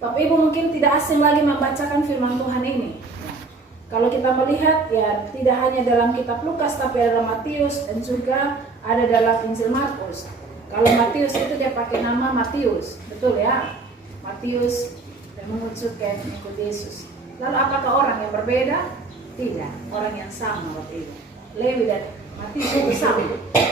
Bapak Ibu mungkin tidak asing lagi membacakan firman Tuhan ini. Kalau kita melihat ya tidak hanya dalam kitab Lukas tapi ada dalam Matius dan juga ada dalam Injil Markus. Kalau Matius itu dia pakai nama Matius, betul ya? Matius dan mengucapkan ikut Yesus. Lalu apakah orang yang berbeda? Tidak, orang yang sama waktu itu. Lewi dan Matius itu sama.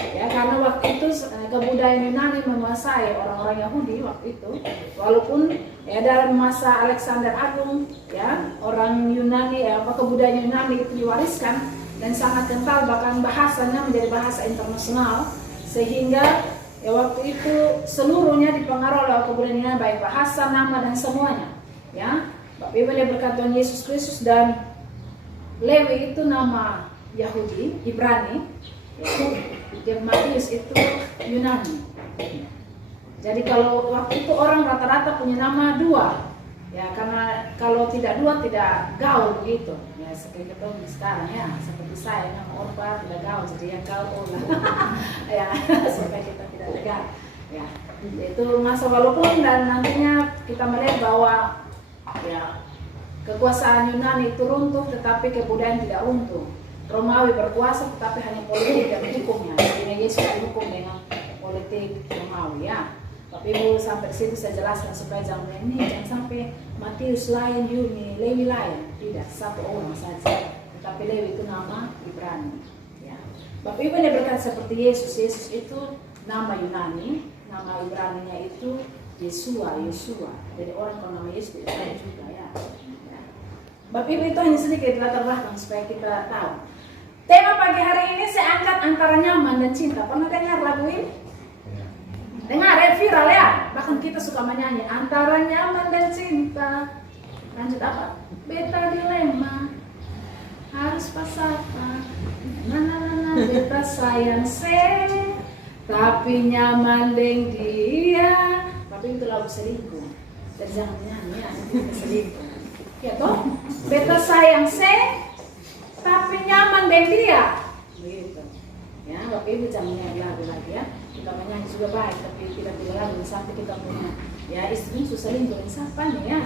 Ya, karena waktu itu kebudayaan Yunani menguasai orang-orang Yahudi waktu itu. Walaupun ya dalam masa Alexander Agung, ya orang Yunani, kebudayaan Yunani itu diwariskan dan sangat kental, bahkan bahasanya menjadi bahasa internasional, sehingga ya waktu itu seluruhnya dipengaruhi oleh kebudayaan Yunani, baik bahasa, nama dan semuanya. Ya, Bapak Ibu yang berkat Tuhan Yesus Kristus, dan Lewi itu nama Yahudi, Ibrani, ya, Matius itu Yunani. Jadi kalau waktu itu orang rata-rata punya nama dua, ya karena kalau tidak dua tidak gaul begitu. Ya seperti kita sekarang ya, seperti saya nama Orpa tidak gaul, jadi yang gaul lah. Ya supaya kita tidak tegang. Ya itu masa walaupun dan nantinya kita melihat bahwa ya kekuasaan Yunani itu runtuh, tetapi kebudayaan tidak runtuh. Romawi berkuasa, tetapi hanya politik dan hukumnya. Sehingga Yesus dihukum dengan politik Romawi ya. Tapi Ibu sampai situ saya jelaskan supaya jangan sampai Matius lain, Lewi lain. Tidak, satu orang saja. Tetapi Lewi itu nama Ibrani. Ya. Bapak Ibu yang berkata seperti Yesus. Yesus itu nama Yunani, nama Ibraninya itu Yesua. Jadi orang kalau nama Yesus itu juga ya. Bapak Ibu itu hanya sedikit latar belakang supaya kita tahu. Tema pagi hari ini saya angkat antara nyaman dan cinta. Pernah dengar lagu ini? Dengar ya, viral ya. Bahkan kita suka menyanyi antara nyaman dan cinta. Lanjut apa? Beta dilema, harus pas apa? Beta sayang tapi nyaman deng dia. Tapi itu lagu selingkuh. Dan jangan nyanyi ya, itu selingkuh. Ya toh? Beta sayang tapi nyaman deng dia. Begitu. Ya, Bapak Ibu jangan nyanyi lagu lagi ya. Kita menyanyi juga baik, tapi tidak lagu sampai kita punya ya istri susah selingkuh siapa nih ya.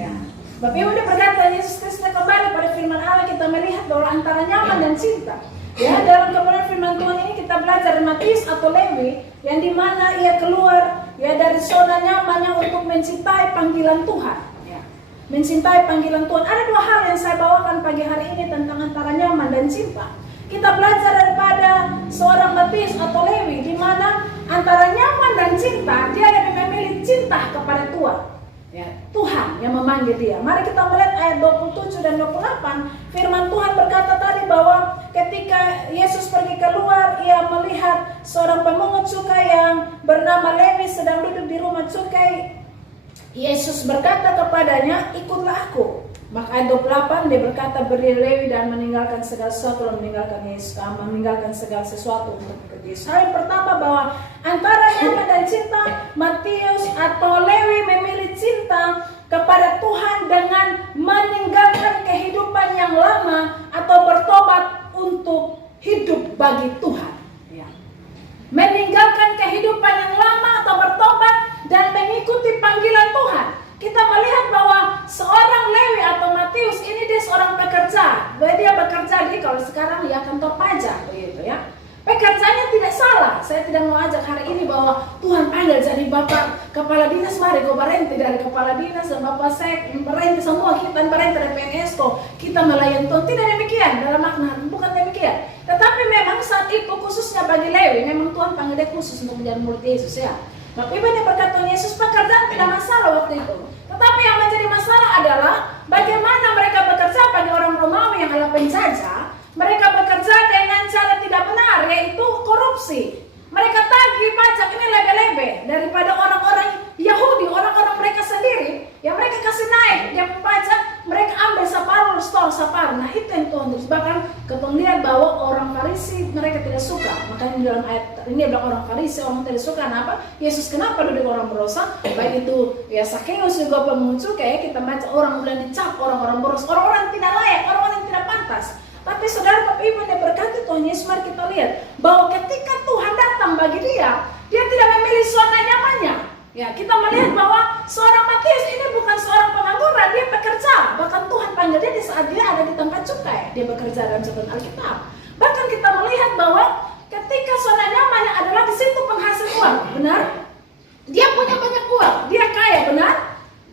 Ya. Bapak Ibu udah berkata Yesus Kristus kembali pada firman Allah, kita melihat bahwa antara nyaman dan cinta. Ya, dalam kebenaran firman Tuhan ini kita belajar Matius atau Lewi yang dimana ia keluar ya dari zona nyamannya untuk mencintai panggilan Tuhan. Mencintai panggilan Tuhan. Ada dua hal yang saya bawakan pagi hari ini tentang antara nyaman dan cinta. Kita belajar daripada seorang Matius atau Lewi, di mana antara nyaman dan cinta, dia lebih memilih cinta kepada Tuhan. Ya, Tuhan yang memanggil dia. Mari kita melihat ayat 27 dan 28. Firman Tuhan berkata tadi bahwa ketika Yesus pergi keluar, ia melihat seorang pemungut cukai yang bernama Lewi sedang duduk di rumah cukai. Yesus berkata kepadanya, ikutlah aku. Maka ayat 28 dia berkata, berdiri Lewi dan meninggalkan segala sesuatu dan meninggalkan segala sesuatu untuk ikut Yesus. Hal yang pertama bahwa antara nyaman dan cinta, Matius atau Lewi memilih cinta kepada Tuhan dengan meninggalkan kehidupan yang lama atau bertobat untuk hidup bagi Tuhan. Ya. Meninggalkan kehidupan yang lama atau bertobat dan mengikuti panggilan Tuhan. Kita melihat bahwa seorang Lewi atau Matius ini dia seorang pekerja. Dia bekerja di kalau sekarang ya kantor pajak begitu ya. Pekerjaannya tidak salah. Saya tidak mau ajak hari ini bahwa Tuhan panggil jadi Bapak Kepala Dinas, mari kau berhenti dari Kepala Dinas dan Bapak Sek, berhenti semua kita berhenti dari PNS kok. Kita melayani Tuhan. Tidak demikian dalam makna, bukan demikian. Tetapi memang saat itu khususnya bagi Lewi, memang Tuhan panggil dia khusus untuk menjadi murid Yesus ya. Bapak Ibu yang berkat Tuhan Yesus, pekerjaan tidak masalah waktu itu. Tetapi yang menjadi masalah adalah bagaimana mereka bekerja bagi orang Romawi yang adalah penjajah. Mereka bekerja dengan cara tidak benar, yaitu korupsi. Mereka tagih pajak ini lebe-lebe daripada orang-orang Yahudi, orang-orang mereka sendiri. Yang mereka kasih naik, yang pajak mereka ambil separuh, store separuh. Nah itu yang Tuhan terus. Bahkan kepenglihat bahwa orang Farisi mereka tidak suka. Makanya dalam ayat ini bilang orang Farisi, orang tidak suka. Kenapa? Yesus kenapa duduk orang berdosa? Baik itu ya Sakeus juga pemungut cukai. Kita baca orang mulai dicap, orang-orang boros, orang-orang tidak layak, orang-orang yang tidak pantas. Tapi saudara Bapak Ibu yang berkati Tuhan Yesus, mari kita lihat bahwa ketika Tuhan datang bagi dia tidak memilih zona nyamannya. Ya, kita melihat bahwa seorang Matius ini bukan panggil dia di saat dia ada di tempat cukai, dia bekerja dalam catatan Alkitab. Bahkan kita melihat bahwa ketika zona nyamannya adalah di situ penghasil uang, benar? Dia punya banyak uang, dia kaya, benar?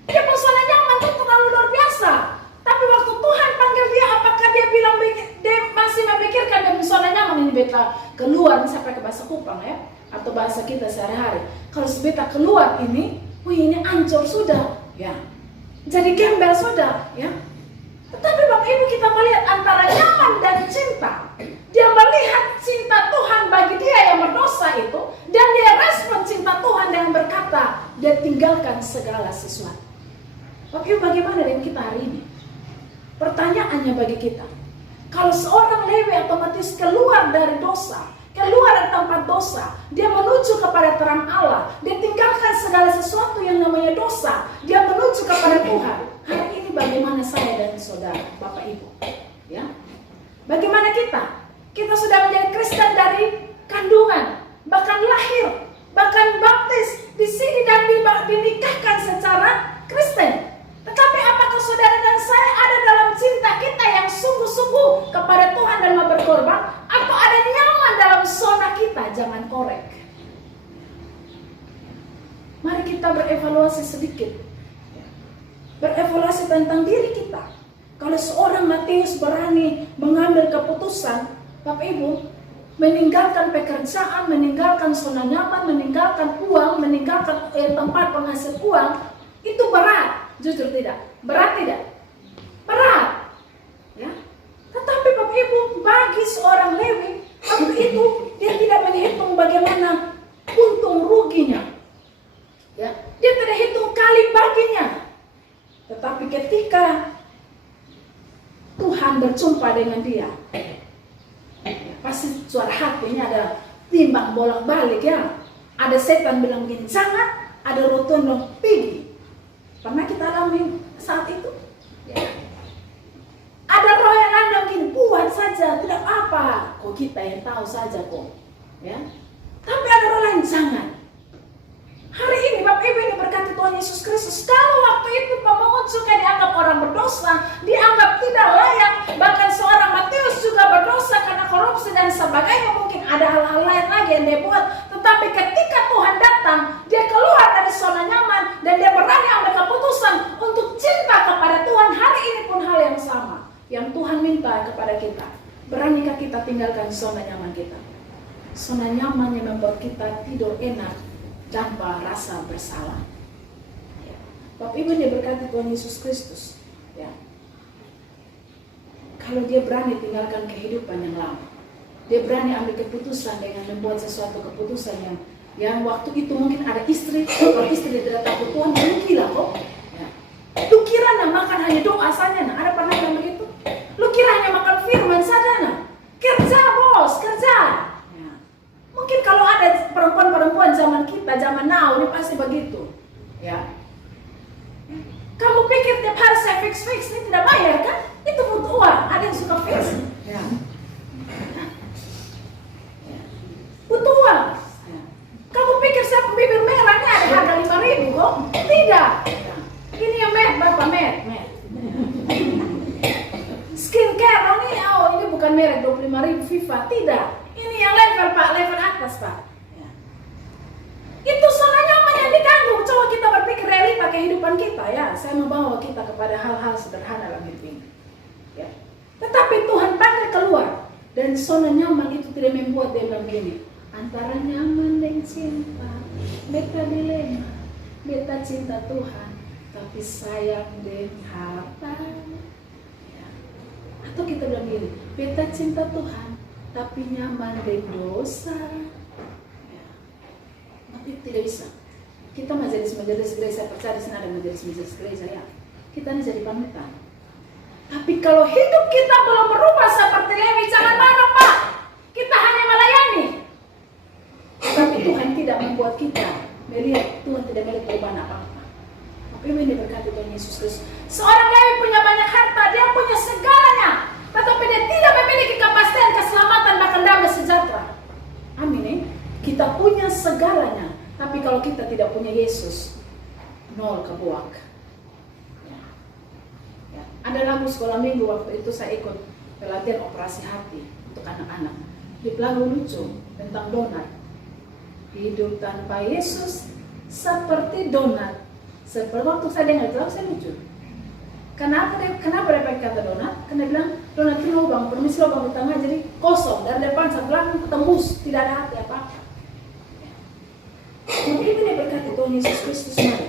Dia pun zona nyaman itu terlalu luar biasa. Tapi waktu Tuhan panggil dia, apakah dia bilang dia masih memikirkan dia zona nyaman ini beta keluar, misalnya pakai bahasa Kupang ya, atau bahasa kita sehari-hari. Kalau beta keluar ini, wih ini ancur sudah, ya. Jadi gembel sudah, ya. Tetapi Bapak Ibu kita melihat antara nyaman dan cinta. Dia melihat cinta Tuhan bagi dia yang berdosa itu, dan dia respon cinta Tuhan dengan berkata, dia tinggalkan segala sesuatu. Bapak Ibu bagaimana dengan kita hari ini? Pertanyaannya bagi kita, kalau seorang Lewi otomatis keluar dari dosa, keluar dari tempat dosa, dia menuju kepada terang Allah, dia tinggalkan segala sesuatu yang namanya dosa, dia menuju kepada Tuhan. Hari ini bagaimana saya dan saudara, Bapak Ibu? Ya, bagaimana kita? Kita sudah menjadi Kristen dari kandungan, bahkan lahir, bahkan baptis di sini dan dinikahkan secara Kristen. Tetapi apakah saudara dan saya ada dalam cinta kita yang sungguh-sungguh kepada Tuhan dan mau berkorban, atau ada nyaman dalam zona kita? Jangan korek. Mari kita berevaluasi sedikit, berevaluasi tentang diri kita. Kalau seorang Matius berani mengambil keputusan, Bapak Ibu, meninggalkan pekerjaan, meninggalkan zona nyaman, meninggalkan uang, meninggalkan tempat penghasil uang, itu berat. Jujur tidak? Berat tidak? Berat. Ya. Tetapi Bapak Ibu, bagi seorang Lewi, waktu itu dia tidak menghitung bagaimana untung ruginya. Ya. Dia tidak hitung kali baginya. Tetapi ketika Tuhan berjumpa dengan dia, pasti suara hatinya ada timbang bolak-balik ya. Ada setan bilang begini, jangan, ada rotun bilang pergi. Pernah kita alami saat itu? Ya. Ada roh yang anda mungkin buat saja, tidak apa. Kok kita yang tahu saja kok. Ya. Tapi ada roh lain, jangan. Hari ini Bapak Ibu ini berkati Tuhan Yesus Kristus. Kalau waktu itu pemungut cukai dianggap orang berdosa, dianggap tidak layak, bahkan seorang Matius juga berdosa karena korupsi dan sebagainya, mungkin ada hal-hal lain lagi yang dia buat. Tetapi ketika Tuhan datang, dia keluar dari zona nyaman dan dia berani ambil keputusan untuk cinta kepada Tuhan. Hari ini pun hal yang sama yang Tuhan minta kepada kita. Beranikah kita tinggalkan zona nyaman kita? Zona nyaman yang membuat kita tidur enak tanpa rasa bersalah. Ya. Bapak Ibu yang berkati Tuhan Yesus Kristus, ya. Kalau dia berani tinggalkan kehidupan yang lama, dia berani ambil keputusan dengan membuat sesuatu keputusan yang waktu itu mungkin ada istri, kalau istri tidak takut Tuhan, lu gila kok. Ya. Lu kira makan hanya doa saja, ada pernah yang begitu? Lu kira hanya makan firman saja, kerja bos, kerja. Mungkin kalau ada perempuan-perempuan zaman kita, zaman now, ini pasti begitu. Ya. Kamu pikir tiap hari saya fix ini tidak bayar kan? Itu butuh uang. Ada yang suka fix. Ya. Butuh uang. Ya. Kamu pikir saya bibir merah ini ada harga 5.000 kok? Tidak. Ya. Ini yang berapa merek? Skincare, ini bukan merek 25.000 Viva, tidak. Ini yang level Pak, level atas Pak. Ya. Itu zona nyaman yang diganggu. Coba kita berpikir realita kehidupan kita ya. Saya membawa kita kepada hal-hal sederhana dalam hidup ini. Ya. Tetapi Tuhan panggil keluar, dan zona nyaman itu tidak membuat dia bilang begini, antara nyaman dan cinta, beta dilema, beta cinta Tuhan, tapi sayang dan harta. Ya. Atau kita bilang begini, beta cinta Tuhan, tapi nyaman dan dosa. Ya. Tapi tidak bisa. Kita majelis gereja, percaya di sini ada majelis gereja ya. Kita ini jadi panutan. Tapi kalau hidup kita belum berubah seperti Lewi, jangan marah Pak. Kita hanya melayani. Tapi Tuhan tidak membuat kita melihat, Tuhan tidak melihat perubahan apa-apa. Tapi ini berkati Tuhan Yesus Kristus. Seorang Lewi punya banyak harta, dia punya segalanya, tetapi dia tidak memiliki kepastian keselamatan bahkan damai sejahtera. Amin. Kita punya segalanya, tapi kalau kita tidak punya Yesus, nol kebuak. Ya. Ada Ada lagu sekolah minggu waktu itu saya ikut pelatihan operasi hati untuk anak-anak. Di lagu lucu tentang donat. Hidup tanpa Yesus seperti donat. Seperti waktu saya dengar itu, saya lucu. Kenapa dia pakai kata donat? Karena dia bilang donat itu lubang, permisi lubang di tengah jadi kosong. Dari depan sampai belakang tembus, tidak ada hati apa-apa. Mungkin ini berkati Tuhan Yesus Kristus mari.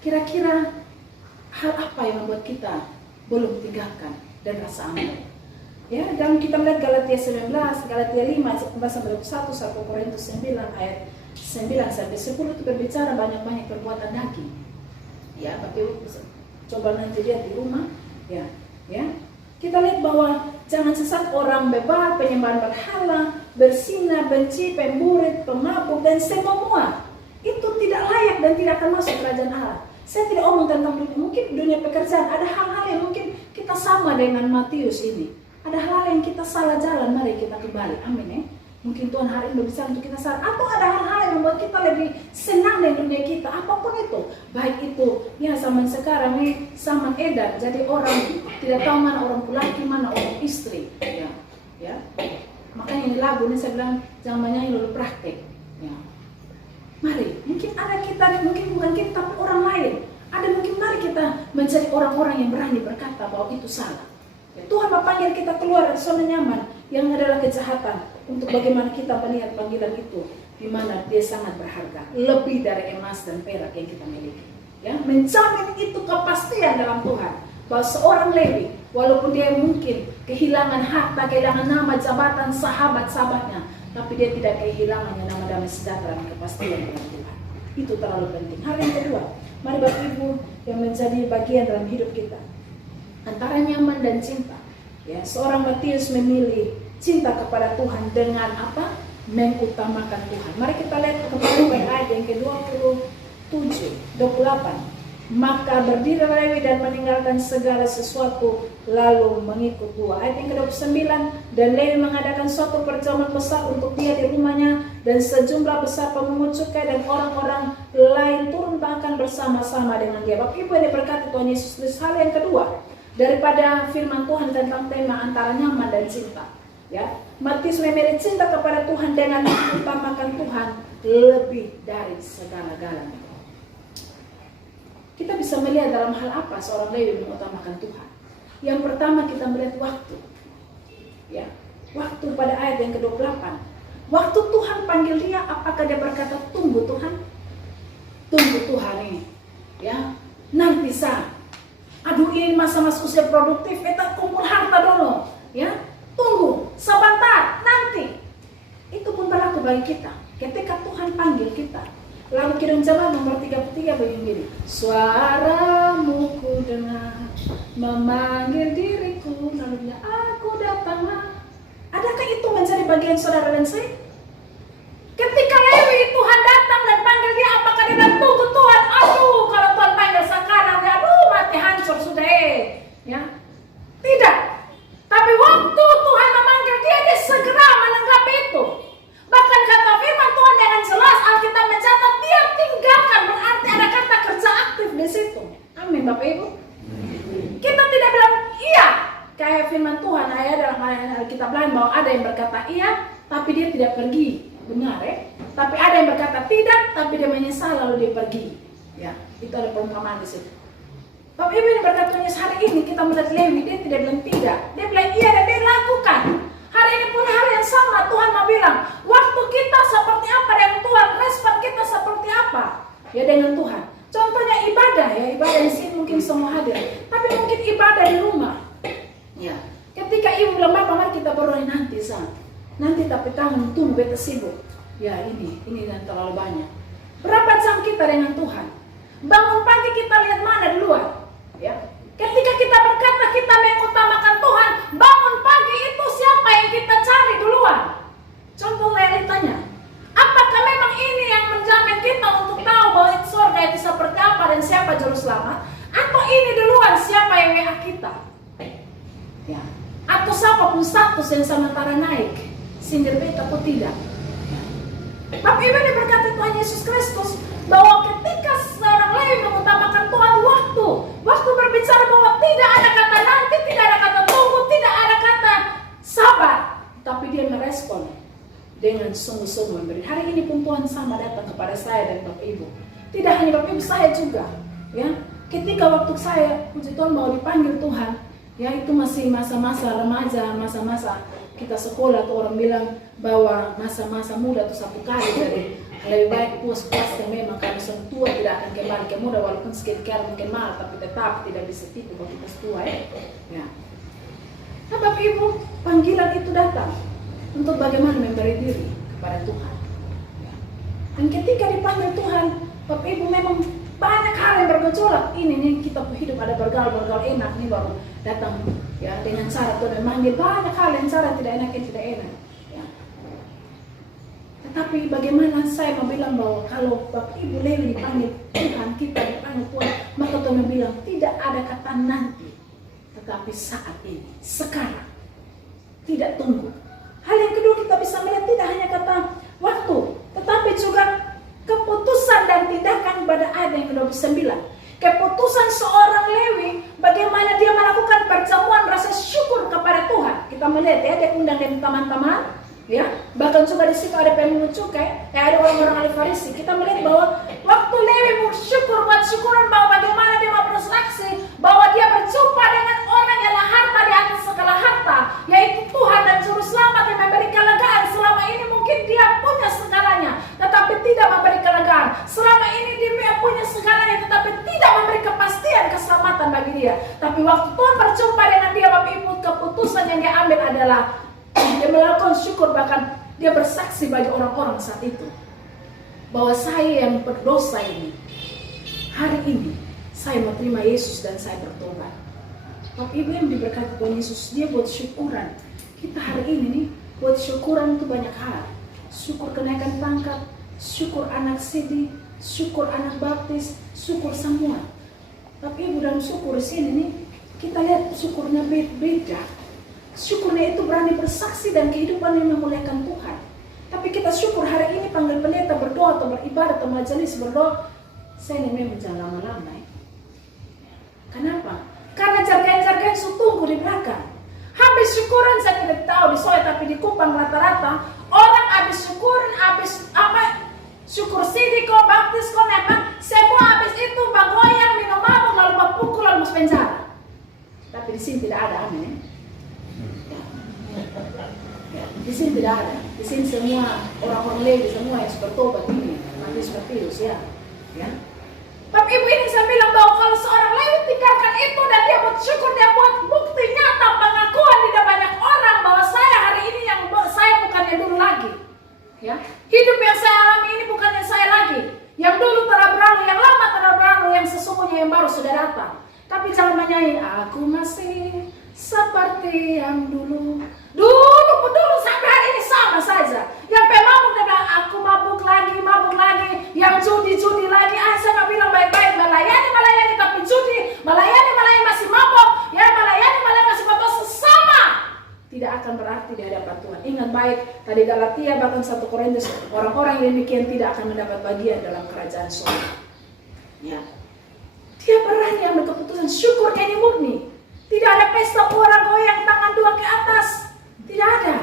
Kira-kira hal apa yang membuat kita belum tinggalkan dan rasa aman? Ya, dan kita melihat Galatia 19, Galatia 5 sampai 21, 1 Korintus 9 ayat 9 sampai 10 itu berbicara banyak-banyak perbuatan daging. Ya, tapi coba nanti lihat di rumah, ya. Kita lihat bahwa jangan sesat orang bebal, penyembahan berhala, berzina, benci, pemburit, pemabuk dan semua. Itu tidak layak dan tidak akan masuk kerajaan Allah. Saya tidak omong tentang dunia, mungkin dunia pekerjaan, ada hal-hal yang mungkin kita sama dengan Matius ini. Ada hal yang kita salah jalan, mari kita kembali. Amin ya. Mungkin Tuhan hari ini berbicara untuk kita salah. Atau ada hal-hal yang membuat kita lebih senang dengan dunia kita. Apapun itu. Baik itu, ya zaman sekarang nih, zaman edan. Jadi orang tidak tahu mana orang laki, mana orang istri. Ya. Makanya ini lagu ini saya bilang, jangan menyanyi lalu praktek. Ya. Mari, mungkin ada kita, mungkin bukan kita, tapi orang lain. Ada mungkin mari kita mencari orang-orang yang berani berkata bahwa itu salah. Tuhan memanggil kita keluar dari zona nyaman yang adalah kejahatan untuk bagaimana kita melihat panggilan itu di mana dia sangat berharga, lebih dari emas dan perak yang kita miliki. Ya, menjamin itu kepastian dalam Tuhan bahwa seorang Lewi walaupun dia mungkin kehilangan harta, kehilangan nama, jabatan, sahabat-sahabatnya, tapi dia tidak kehilangan nama damai sejahtera dan kepastian dalam Tuhan. Itu terlalu penting. Hal yang kedua, mari Bapak Ibu yang menjadi bagian dalam hidup kita. Antara nyaman dan cinta, ya, seorang Matius memilih cinta kepada Tuhan dengan apa? Mengutamakan Tuhan. Mari kita lihat kembali ayat yang ke-27, 28. Maka berdiri Lewi dan meninggalkan segala sesuatu lalu mengikut Dia. Ayat yang ke-29, dan Lewi mengadakan suatu perjamuan besar untuk dia di rumahnya, dan sejumlah besar pemungut cukai dan orang-orang lain turun bahkan bersama-sama dengan dia. Bapak Ibu yang diberkati Tuhan Yesus Kristus. Hal yang kedua daripada firman Tuhan tentang tema antara nyaman dan cinta, ya, Matius memilih cinta kepada Tuhan dengan mengutamakan Tuhan lebih dari segala-galanya. Kita bisa melihat dalam hal apa seorang Lewi mengutamakan Tuhan. Yang pertama kita melihat waktu, ya, waktu pada ayat yang ke-28. Waktu Tuhan panggil dia, apakah dia berkata tunggu Tuhan, tunggu Tuhan ini, ya, nanti sah. Aduh ini masa-masa usia produktif, kita kumpul harta dulu, ya. Tunggu, sebentar, nanti. Itu pun berlaku bagi kita. Ketika Tuhan panggil kita. Lalu Kidung Zaman nomor 33 begini. Suaramu ku dengar, memanggil diriku, lalu dia aku datanglah. Adakah itu menjadi bagian saudara dan saya? Ketika Lewi Tuhan datang dan panggil dia, apakah dia bilang tunggu Tuhan? Aduh, kalau Tuhan panggil sekarang, aduh mati hancur sudah ya. Tidak. Tapi waktu Tuhan memanggil dia, dia segera menanggapi itu. Bahkan kata firman Tuhan dengan jelas, Alkitab mencatat dia tinggalkan, berarti ada kata kerja aktif di situ. Amin Bapak Ibu. Kita tidak bilang iya, kayak firman Tuhan ayat dalam Alkitab lain bahwa ada yang berkata iya, tapi dia tidak pergi. Benar ya? Tapi ada yang berkata tidak, tapi dia menyesal lalu dia pergi. Ya, itu ada perumpamaan di situ. Bapak Ibu yang berkata hari ini kita melihat Lewi, dia tidak bilang tidak, dia bilang iya dan dia lakukan. Hari ini pun hal yang sama, Tuhan mau bilang, waktu kita seperti apa dengan Tuhan, respon kita seperti apa ya dengan Tuhan. Contohnya ibadah ya, ibadah di sini mungkin semua hadir, tapi mungkin ibadah di rumah. Ya, ketika ibu bilang Bapak mari kita berdoa nanti saat. Nanti tapi tangan tunggu beta sibuk. Ya ini dan terlalu banyak. Berapa jam kita dengan Tuhan? Bangun pagi kita lihat mana duluan? Ya. Ketika kita berkata kita mengutamakan Tuhan, bangun pagi itu siapa yang kita cari duluan? Contoh realitanya. Apakah memang ini yang menjamin kita untuk tahu bahwa surga itu seperti apa dan siapa juru selamat? Atau ini duluan siapa yang WA kita? Ya. Atau siapapun status yang sementara naik, sindir beta atau tidak? Bapak Ibu yang berkata Tuhan Yesus Kristus bahwa ketika seorang Lewi mengutamakan Tuhan waktu berbicara bahwa tidak ada kata merespon dengan sungguh-sungguh memberi. Hari ini pun Tuhan sama datang kepada saya dan Bapak Ibu. Tidak hanya Bapak Ibu, saya juga. Ya, ketika waktu saya, puji Tuhan, mau dipanggil Tuhan, ya itu masih masa-masa remaja, masa-masa kita sekolah tuh orang bilang bahwa masa-masa muda tuh satu kali, jadi lebih baik puas-puaskan memang karena sang tua tidak akan kembali ke muda walaupun sedikit mungkin mahal tapi tetap tidak bisa tipu kalau kita tua ya. Nah Bapak Ibu, panggilan itu datang untuk bagaimana memberi diri kepada Tuhan. Ya. Dan ketika dipanggil Tuhan, Bapak Ibu memang banyak hal yang bergejolak. Ini nih kita hidup ada bergaul enak nih baru datang ya dengan cara Tuhan memanggil banyak hal yang cara tidak enak yang tidak enak. Ya. Tetapi bagaimana saya mau bilang bahwa kalau Bapak Ibu Lewi dipanggil Tuhan, kita dipanggil Tuhan, maka Tuhan bilang tidak ada kata nanti, tetapi saat ini, sekarang, tidak tunggu. Hal yang kedua kita bisa melihat tidak hanya kata waktu, tetapi juga keputusan dan tindakan pada ayat yang ke-29. Keputusan seorang Lewi bagaimana dia melakukan perjamuan rasa syukur kepada Tuhan. Kita melihat ya, dia undang dengan teman-teman, ya. Bahkan juga di situ ada pemungut cukai, ada orang-orang ahli Farisi. Kita melihat bahwa waktu Lewi bersyukur buat syukuran bahwa bagaimana dia mau bersaksi bahwa dia berjumpa dengan orang yang harta di atas segala harta, yaitu Tuhan dan Juru Selamat yang memberi kelegaan. Selama ini mungkin dia punya segalanya, tetapi tidak memberi kelegaan. Selama ini dia punya segalanya, tetapi tidak memberi kepastian keselamatan bagi dia. Tapi waktu Tuhan berjumpa dengan dia, Bapak Ibu, keputusan yang dia ambil adalah dia melakukan syukur, bahkan dia bersaksi bagi orang-orang saat itu bahwa saya yang berdosa ini, hari ini saya mau terima Yesus dan saya bertobat. Bapak Ibu yang diberkati Tuhan Yesus, dia buat syukuran. Kita hari ini nih buat syukuran itu banyak hal. Syukur kenaikan pangkat, syukur anak sidi, syukur anak baptis, syukur semua. Bapak Ibu dalam syukur di sini nih kita lihat syukurnya beda. Syukurnya itu berani bersaksi dan kehidupan yang memuliakan Tuhan. Tapi kita syukur hari ini panggil pendeta berdoa atau beribadah atau majelis berdoa, saya ini memang jangan lama-lama ya. Kenapa? Karena jargon-jargon tunggu di belakang. Habis syukuran saya tidak tahu di Soe tapi di Kupang rata-rata orang habis syukuran, habis apa? Syukur sidiko, baptis, konepan, semua habis itu bagoyang, minum mabuk, lalu berpukul, lalu masuk penjara. Tapi di sini tidak ada, amin. Ya, di sini tidak ada. Di sini semua orang-orang Lewi semua yang bertobat ini, nanti seperti itu ya. Ya. Bapak Ibu ini saya bilang bahwa kalau seorang Lewi tinggalkan itu dan dia buat syukur, dia buat bukti nyata pengakuan tidak banyak orang bahwa saya hari ini yang saya bukan yang dulu lagi. Ya, hidup yang saya alami ini bukan yang saya lagi. Yang dulu telah berlalu, yang lama telah berlalu, yang sesungguhnya yang baru sudah datang. Tapi jangan menyanyi, aku masih seperti yang dulu. Dulu sampai hari ini sama saja. Yang pemabuk dia bilang, aku mabuk lagi. Yang judi lagi. Saya nggak bilang baik-baik, melayani tapi judi, melayani masih mabuk, ya melayani masih berdosa sama. Tidak akan berarti di hadapan Tuhan. Ingat baik, tadi Galatia bahkan 1 Korintus, orang-orang yang demikian tidak akan mendapat bagian dalam kerajaan surga. Ya. Dia berani ambil keputusan syukur ini murni. Tidak ada pesta pura goyang tangan dua ke atas. Tidak ada.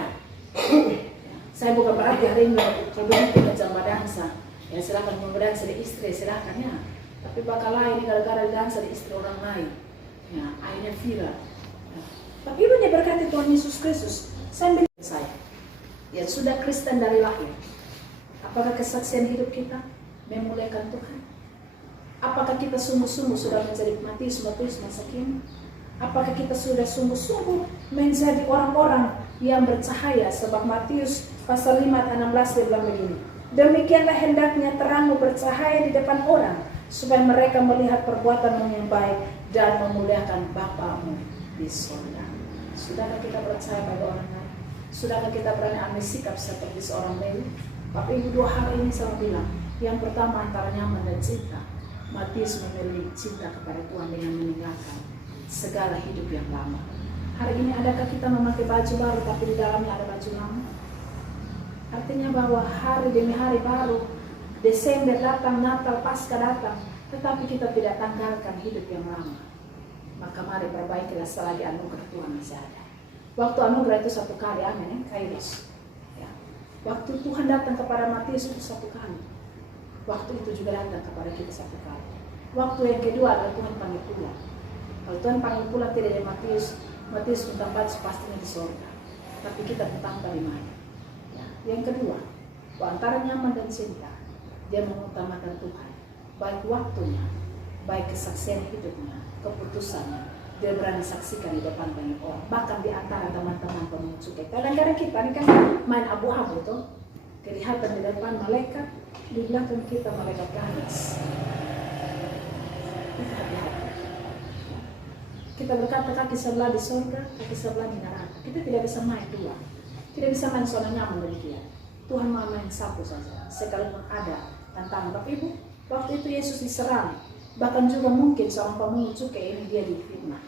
Saya bukan berarti hari ini kalau begitu dengan dansa. Ya silakan mau berdansa di istri, silakan ya. Tapi bakal lain ini gara-gara dansa di istri orang lain. Ya, akhirnya viral. Ya. Tapi Ibu berkati Tuhan Yesus Kristus. Saya bilang saya, ya sudah Kristen dari lahir. Apakah kesaksian hidup kita memuliakan Tuhan? Apakah kita sungguh-sungguh sudah menjadi Matius Masakin? Apakah kita sudah sungguh-sungguh menjadi orang-orang yang bercahaya? Sebab Matius pasal 5:16 dia bilang begini, demikianlah hendaknya terangmu bercahaya di depan orang, supaya mereka melihat perbuatanmu yang baik dan memuliakan Bapamu di surga. Sudahkah kita percaya pada orang lain? Sudahkah kita berani ambil sikap seperti seorang Lewi? Bapak Ibu, dua hal ini saya bilang. Yang pertama antara nyaman dan cinta. Matius memilih cinta kepada Tuhan dengan meninggalkan segala hidup yang lama. Hari ini adakah kita memakai baju baru tapi di dalamnya ada baju lama? Artinya bahwa hari demi hari baru, Desember datang, Natal, Paskah datang, tetapi kita tidak tanggalkan hidup yang lama. Maka mari perbaikilah selagi anugerah Tuhan masih ada. Waktu anugerah itu satu kali, amin ya, Kairos. Waktu Tuhan datang kepada Matius itu satu kali. Waktu itu juga datang kepada kita satu kali. Waktu yang kedua adalah Tuhan panggil pulang. Kalau Tuhan panggil pulang tidak ada Matius minta batu pastinya di surga. Tapi kita bertambah di mana? Ya. Yang kedua, antara nyaman dan cinta, dia mengutamakan Tuhan. Baik waktunya, baik kesaksian hidupnya, keputusannya, dia berani saksikan di depan banyak orang. Bahkan di antara teman-teman pemungut cukai. Kadang-kadang kita ini kan main abu-abu tuh. Kelihatan di depan malaikat, di belakang kita malaikat ganas. Kita hati-hati. Kita berkata kaki sebelah di surga, kaki sebelah di neraka. Kita tidak bisa main dua. Tidak bisa main zona nyaman demikian. Tuhan mau main satu saja. Sekalipun ada tantangan. Tapi Ibu, waktu itu Yesus diserang. Bahkan juga mungkin seorang pemungut cukai ini dia difitnah.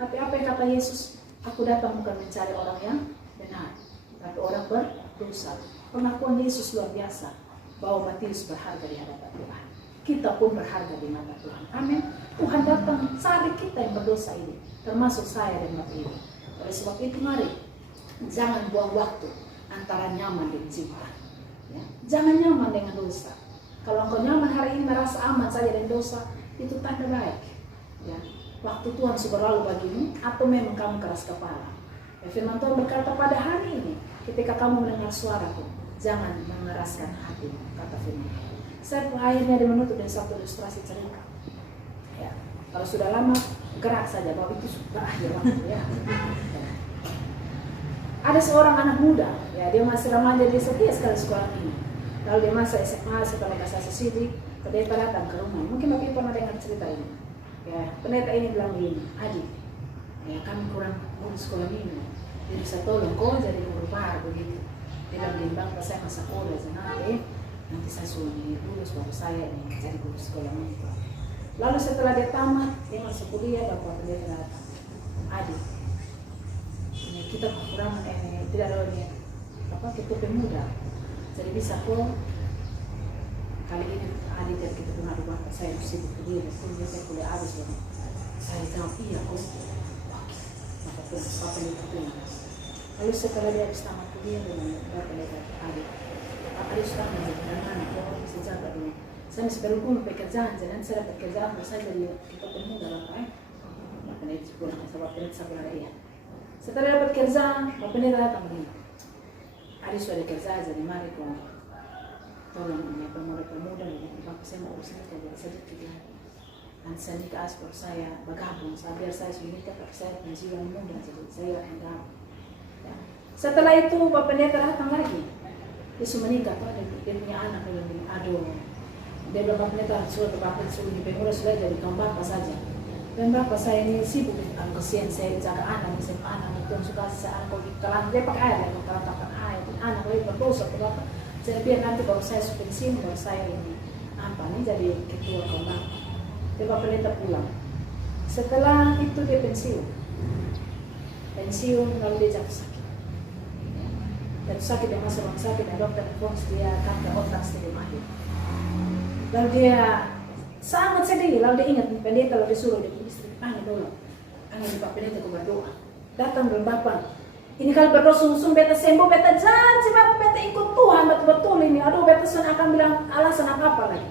Tapi apa yang kata Yesus? Aku datang bukan mencari orang yang benar, tapi orang berdosa. Pengakuan Yesus luar biasa bahwa Matius berharga di hadapan Tuhan. Kita pun berharga di mata Tuhan. Amin. Tuhan datang cari kita yang berdosa ini, termasuk saya dan Bapak Ibu. Oleh sebab itu mari jangan buang waktu antara nyaman dan cinta. Ya. Jangan nyaman dengan dosa. Kalau engkau nyaman hari ini merasa aman saja dengan dosa, itu tanda baik. Ya. Waktu Tuhan sudah berlalu bagimu, atau memang kamu keras kepala. Ya, firman Tuhan berkata pada hari ini, ketika kamu mendengar suaraku, jangan mengeraskan hatimu, kata firman. Saya akhirnya menutup dengan satu ilustrasi cerita. Ya, kalau sudah lama, gerak saja bahwa itu sudah akhir waktu. Ya. Ada seorang anak muda, ya dia masih remaja, dia setia sekali sekolah ini. Lalu dia masa SMA setelah kasih sidik, pendeta datang ke rumah. Mungkin Bapak Ibu pernah dengar cerita ini. Ya, pendeta ini bilang begini, adik, ya kami kurang ngurus sekolah ini. Dia bisa tolong kau jadi guru baru begitu. Dia bilang bangsa saya masa sekolah, nanti saya suruh ini lulus baru saya ini jadi guru sekolah ini. Lalu setelah dia tamat, dia masuk kuliah, Bapak pendeta datang, adik, ini kita kekurangan tidak ada ini kita pemuda. Jadi bisa kok kali ini adik dan kita pernah rumah saya sibuk kuliah, dan saya kuliah habis loh. Saya jawab iya kok. Maka Bapak ini lalu setelah dia habis tamat kuliah dengan Bapak ini adik sudah menjadi anak, Bapak bisa jaga dulu. Saya masih berhubung pekerjaan, jangan saya dapat kerjaan, saya jadi kita pemuda Bapak. Bapak ini pulang, Bapak ini sekolah iya. Setelah dapat kerjaan, Bapak ini datang begini. Adik sudah kerja, jadi mari kok tolong ini pemuda-pemuda ini. Bapak saya mau urus nikah, jadi saya juga. Nanti saya nikah aspor saya bergabung, biar saya sudah nikah, tapi saya pensiun muda, jadi saya akan gabung. Ya. Setelah itu Bapak pendeta datang lagi. Dia sudah menikah, dia punya anak yang bilang, aduh. Dia bilang Bapak pendeta suruh Bapak suruh di pemuda sudah jadi kaum Bapak saja. Dan Bapak saya ini sibuk, kesian saya jaga anak, misalnya anak itu yang suka saya kalau kalau dia pakai air, kalau pakai air, anak lagi berdosa, Bapak. Jadi biar nanti kalau saya pensiun, baru saya ini apa nih jadi ketua kaum Bapak. Dia Bapak pendeta pulang. Setelah itu dia pensiun lalu dia jatuh sakit. Jatuh sakit dia masuk rumah sakit dan dokter informs dia kanker otak stadium akhir. Lalu dia sangat sedih, lalu dia ingat pendeta lalu disuruh dia istri, dulu, Pak pendeta aku berdoa. Datang dengan Bapak, ini kalau berdoa sungguh beta sembuh, beta janji Bapak beta ikut Tuhan betul-betul ini. Aduh beta akan bilang alasan apa lagi.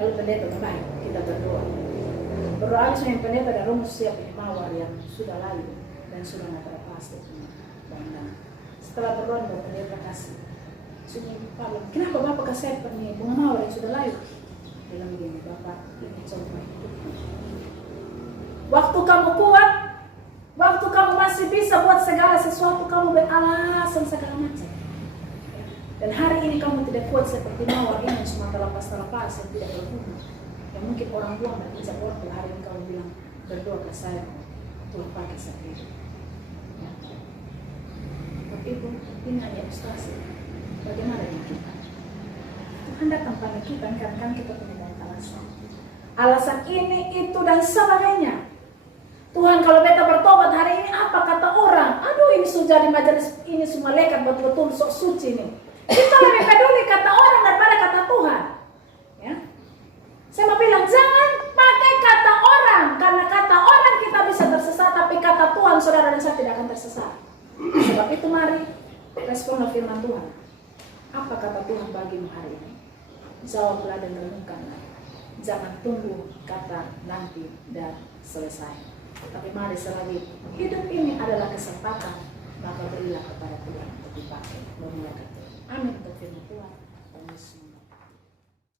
Lalu pendeta baik, kita berdoa. Berdoa yang pendeta dan rumah siap ini mawar yang sudah layu dan sudah tidak terlepas dari bandang. Setelah berdoa Bapak pendeta kasih. Sunyi Pak, kenapa Bapak kasih bunga mawar yang sudah layu? Bilang begini, Bapak ini contoh hidup. Waktu kamu kuat, waktu kamu masih bisa buat segala sesuatu, kamu beralasan segala macam. Dan hari ini kamu tidak kuat seperti mawar ini yang cuma terlepas yang tidak berguna. Yang mungkin orang tua dan bisa waktu hari ini kamu bilang berdoa ke saya, Tuhan pakai saya hidup. Ya. Tapi Ibu, ini hanya ilustrasi. Bagaimana dengan kita? Tuhan datang pada kita karena kita punya banyak alasan. Alasan ini, itu, dan sebagainya. Tuhan kalau beta bertobat hari ini apa kata orang? Aduh ini sudah di majelis ini semua lekat betul-betul sok suci ini. Kita lebih peduli kata orang daripada kata Tuhan. Ya. Saya mau bilang jangan pakai kata orang. Karena kata orang kita bisa tersesat. Tapi kata Tuhan saudara dan saya tidak akan tersesat. Sebab itu mari Responlah firman Tuhan. Apa kata Tuhan bagimu hari ini? Jawablah dan renungkanlah. Jangan tunggu kata nanti dan selesai. Tapi mari selagi hidup ini adalah kesempatan, maka berilah kepada Tuhan untuk dipakai memuliakan Tuhan. Amin untuk firman Tuhan.